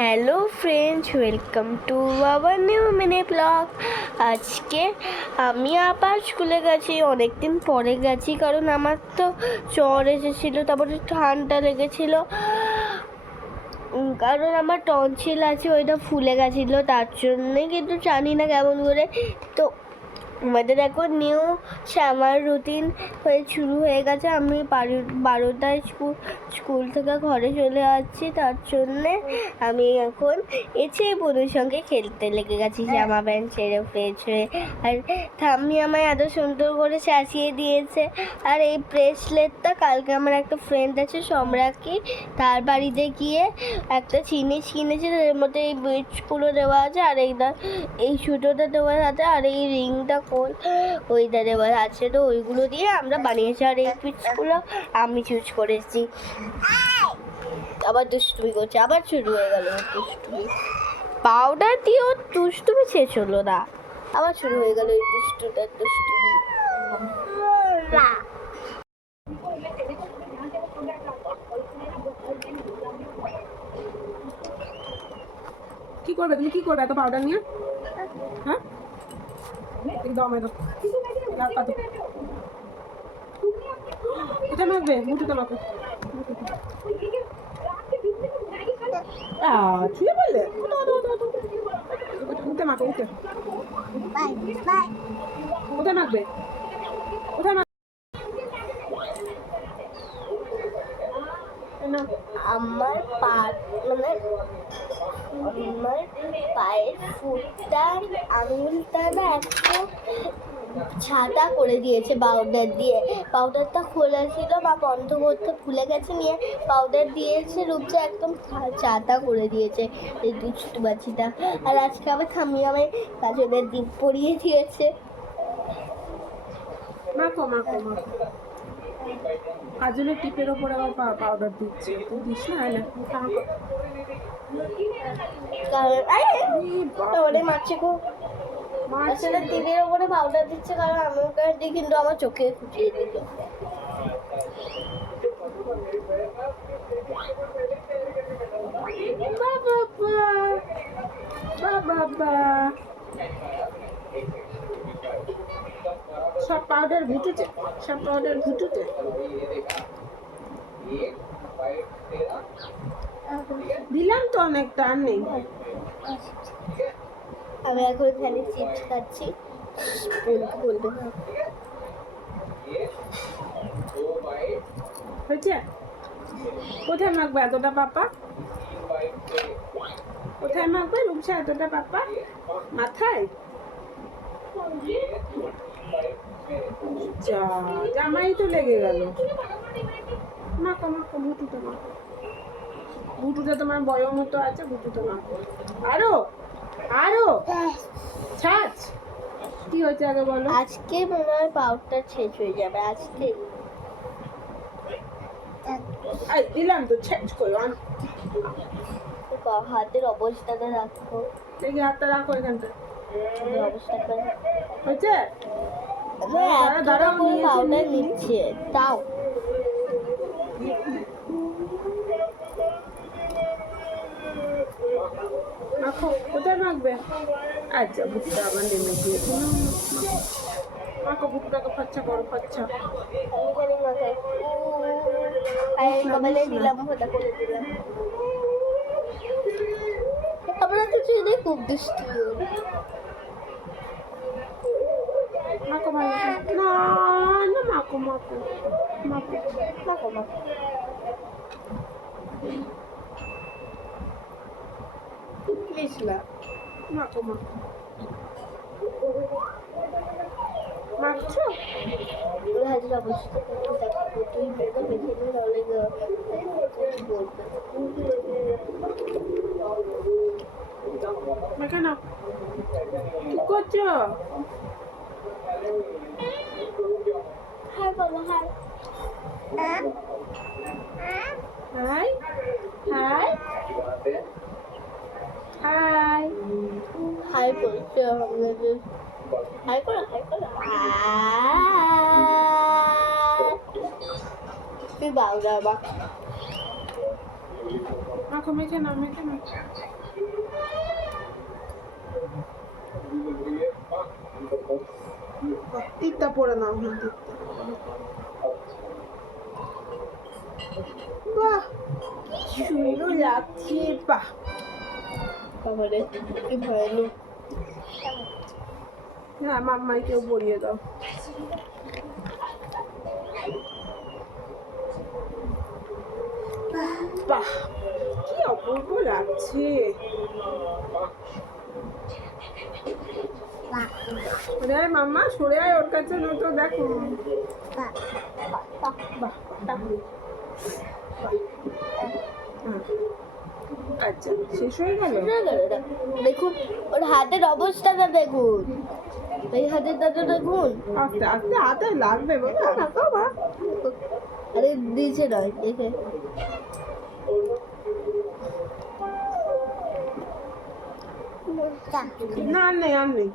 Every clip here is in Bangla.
Hello friends welcome to our new mini vlog আজকে আমি আবার স্কুলে গেছি অনেক দিন পরে গেছি, কারণ আমার তো জ্বর এসেছিল, তারপরে ঠান্ডা লেগেছিলো। কারণ আমার টনসিল আছে, ওইটা ফুলে গেছিল, তার জন্যে কিন্তু জানি না কেমন করে। তো আমাদের এখন নিউ সামার রুটিন হয়ে শুরু হয়ে গেছে। আমি বারো বারোটায় স্কুল স্কুল থেকে ঘরে চলে আসছি। তার জন্যে আমি এখন এসে বোনের সঙ্গে খেলতে লেগে গেছি। জামা প্যান্ট ছেড়ে ফ্রেশ হয়ে। আর ঠাম্মি আমায় এত সুন্দর করে সাজিয়ে দিয়েছে। আর এই ব্রেসলেটটা কালকে আমার একটা ফ্রেন্ড আছে সম্রাকি তার বাড়িতে গিয়ে একটা জিনিস কিনেছে। এর মধ্যে এই বিচগুলো দেওয়া আছে। আর এইটা এই সুতোটা দেওয়া আছে। আর এই রিংটা কোল ওইটা দেওয়া আছে তো, ওইগুলো দিয়ে আমরা বানিয়েছি। আর এই পিচগুলো আমি চুজ করেছি। আবার দুষ্টুমি করছে, আবার শুরু হয়ে গেল ওর দুষ্টুমি। পাউডার দিয়ে দিয়েও দুষ্টুমি শেষ হলো না। আবার শুরু হয়ে গেল এই দুষ্টুটার দুষ্টুমি। কি করবে? তুমি কি করবে এত পাউডার নিয়ে? হ্যাঁ? মেয়ে দাও হাত পাতো কোথায় মাখবে মুঠোতে মাখো আহ, ছুঁয়ে বললে। উঠে মাখো উঠে কোথায় মাখবে কোথায় না আমার পা মানে আমার পায়ের ফুটটা, আঙুলটা না একটু ছাতা করে দিয়েছে পাউডার দিয়ে। পাউডারটা খোলা ছিল বা বন্ধ করতে ভুলে গেছে নিয়ে পাউডার দিয়েছে রূপচা একদম ছাতা করে দিয়েছে এই দুষ্টু বাচ্চিটা আর আজকে আবার খামি আমায় কাজলের দ্বীপ পরিয়ে দিয়েছে। মাখো মাখো কাজলের টিপের ওপরে আবার পাউডার দিচ্ছে তুই দিস না মাখো। কারণ আরে বাবা, মারছে মারছে। আসলে ওপরে পাউডার দিচ্ছে কারণ আমি ওকে দিই কিন্তু আমার চোখে ফুটিয়ে বাবা, বা বাবা। সব পাউডার ঘুটুতে সব পাউডার ঘুটুতে দিলাম তো অনেকটা আর নেই। আমি এখন খালি চিপস খাচ্ছি। বলতে হয়েছে? কোথায় মাখবে এতটা পাপা? কোথায় মাখবে? রূপসা এতটা পাপা? মাথায়? যা জামাই তো লেগে গেল। মাখো মাখো ভুটুতে মাখো। ভুটুতে তোমার বয়ম মতো আছে ভুটুতে মাখো। আরও আরও ছাচ। কি হয়েছে আগে বলো? আজকে মনে হয় পাউডার শেষ হয়ে যাবে আজকে। দিলাম তো ছেচ করো হাতের অবস্থাটা রাখো। দেখি হাতটা রাখো এখানটা অবস্থাটা। হয়েছে? পাউডার। নিচ্ছে তাও মাখো কোথায় মাখবে? আচ্ছা বুটটা আবার নেমে দিয়েছে মাখো দিলাম ফোটা করে দিলাম। আমরা তো খুব দুষ্টু। মাখো ভালো করে। না না মাখো মাখো মাখো মাখো মাখো প্লিজ না মাখো মাখো মাখছো ওর হাতের অবস্থা দেখো তুই বেটা বেঁচে নে তাহলে কিছু বলবে মেখে নাও কি করছ হাই বলো hi hi hi hi hi বলছে আমাদের হাই করো হাই করো হাই তুই বাংলা বা মাখো মাখো মেখে নাও মেখে নাও তীরটা পরে নাও হ্যাঁ তীরটা বাহ কি সুন্দর লাগছে বাহ। কি ভয়ানক হ্যাঁ মাম্মাইকেও পরিয়ে দাও। বাহ কি অপূর্ব লাগছে। মাম্মা সরে আয় ওর কাছে নয়তো দেখো। আচ্ছা শেষ হয়ে গেল? দেখুন ওর হাতের অবস্থাটা দেখুন এই হাতের দাদা দেখুন। আস্তে আস্তে হাতে লাগবে বাবা। মা আরে দিয়েছে নয় দেখে। না নেই আর নেই।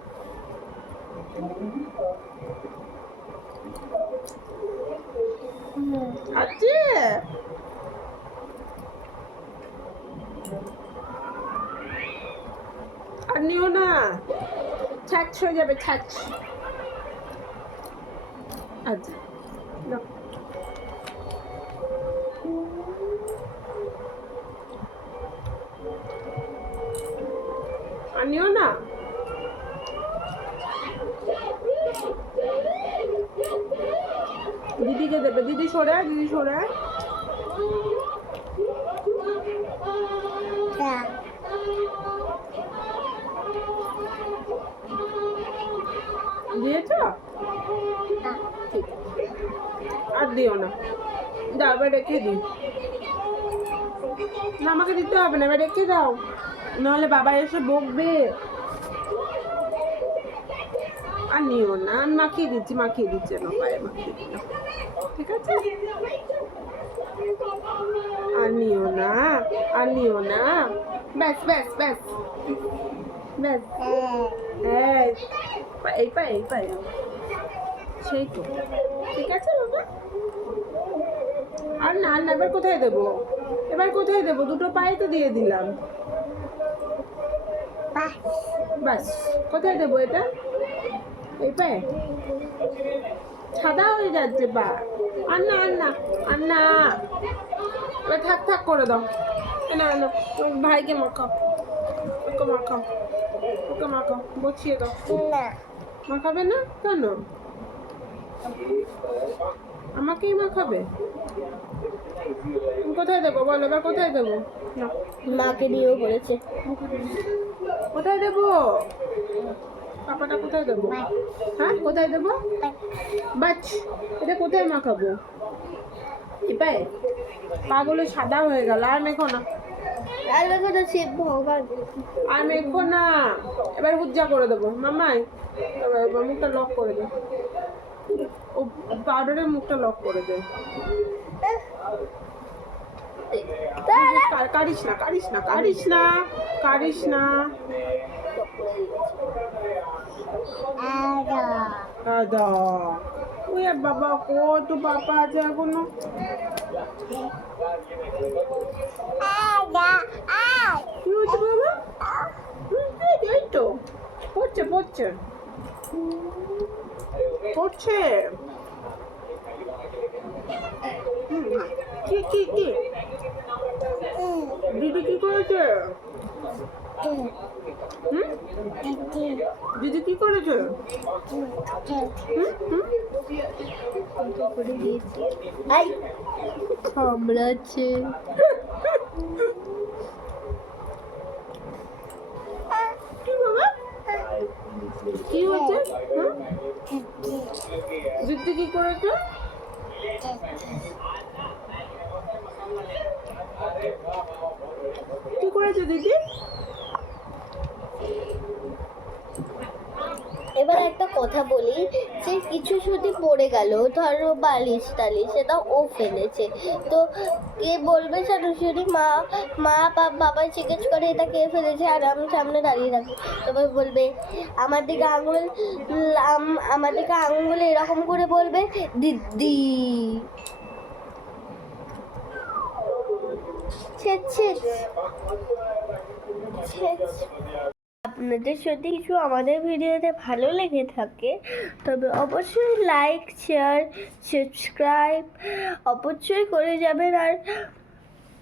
আছে? আর নিও না। ছাচ হয়ে যাবে ছাচ। আচ্ছা নাও। আর নিও না। দিদিকে দেবে। দিদি সরে দিদি সরে। দিয়েছ? ঠিক আর দিও না। দাও এবার রেখে দিই। না আমাকে দিতে হবে না এবার রেখে দাও। নাহলে বাবা এসে বকবে। আর নিও না আমি মাখিয়ে দিচ্ছি মাখিয়ে দিচ্ছি না পায়ে মাখিয়ে দিলাম ঠিক আছে? আর না আর না। ব্যাস ব্যাস ব্যাস। ব্যাস। হ্যাঁ এই পা এই পায়ে। সেই তো। ঠিক আছে, বাবা? আর না না, এবার কোথায় দেবো? এবার কোথায় দেবো? দুটো পায়ে তো দিয়ে দিলাম। বাস কোথায় দেবো এটা? এই পায়ে। সাদা হয়ে যাচ্ছে পা আর না আর না আর না এবার থাক থাক করে দাও। না না ভাইকে মাখাও। ওকে মাখাও। ওকে মাখাও। বসিয়ে দাও। মাখাবে না? কেন? আমাকেই মাখাবে। কোথায় দেবো? বলো এবার কোথায় দেবো? না। মাকে নিয়েও বলেছে কোথায় দেবো? পাপাটা কোথায় দেবো? হ্যাঁ কোথায় দেবো? বাচ এটা কোথায় মাখাবো? এপাই পাগুলো সাদা হয়ে গেল আর মেখো না। আর তো শিব ভগবান। আর মেখো না। এবার উজ্জা করে দেবো। মামাই এবার মুখটা লক করে দে। ও পাউডারের মুখটা লক করে দে। কারিস না কারিস না কারিস না কারিস না দাদা ওই বাবা কত পাপা আছে এখনও? কি হচ্ছে বাবা? এই তো, পড়ছে পড়ছে। পড়ছে। কি কি কি? দিদি কি করেছে? দিদি কি করেছে? কামড়াচ্ছে কি হচ্ছে দিদি কি করেছে? কি দিদি? এবার একটা কথা বলি, যে কিছু যদি পড়ে গেল, ধরো বালিশ টালিশ, সেটা ও ফেলেছে। তো কে বলবে সরাসরি মা মা বাবা জিজ্ঞেস করে, এটা কে ফেলেছে? আর আমি সামনে দাঁড়িয়ে থাকি। তবে বলবে, আমার দিকে আঙুল আম- আমার দিকে আঙুল এরকম করে বলবে, দিদি। আপনাদের যদি কিছু আমাদের ভিডিওতে ভালো লেগে থাকে, তবে অবশ্যই লাইক শেয়ার সাবস্ক্রাইব অবশ্যই করে যাবেন আর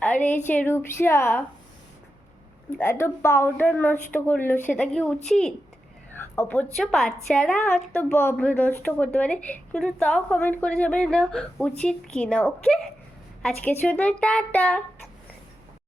আর এই যে রূপসা, এত পাউডার নষ্ট করল, সেটা কি উচিত? অবশ্য বাচ্চারা আর তো নষ্ট করতে পারে, কিন্তু তাও কমেন্ট করে যাবে না উচিত কি না ওকে আজকে জন্য টাটা।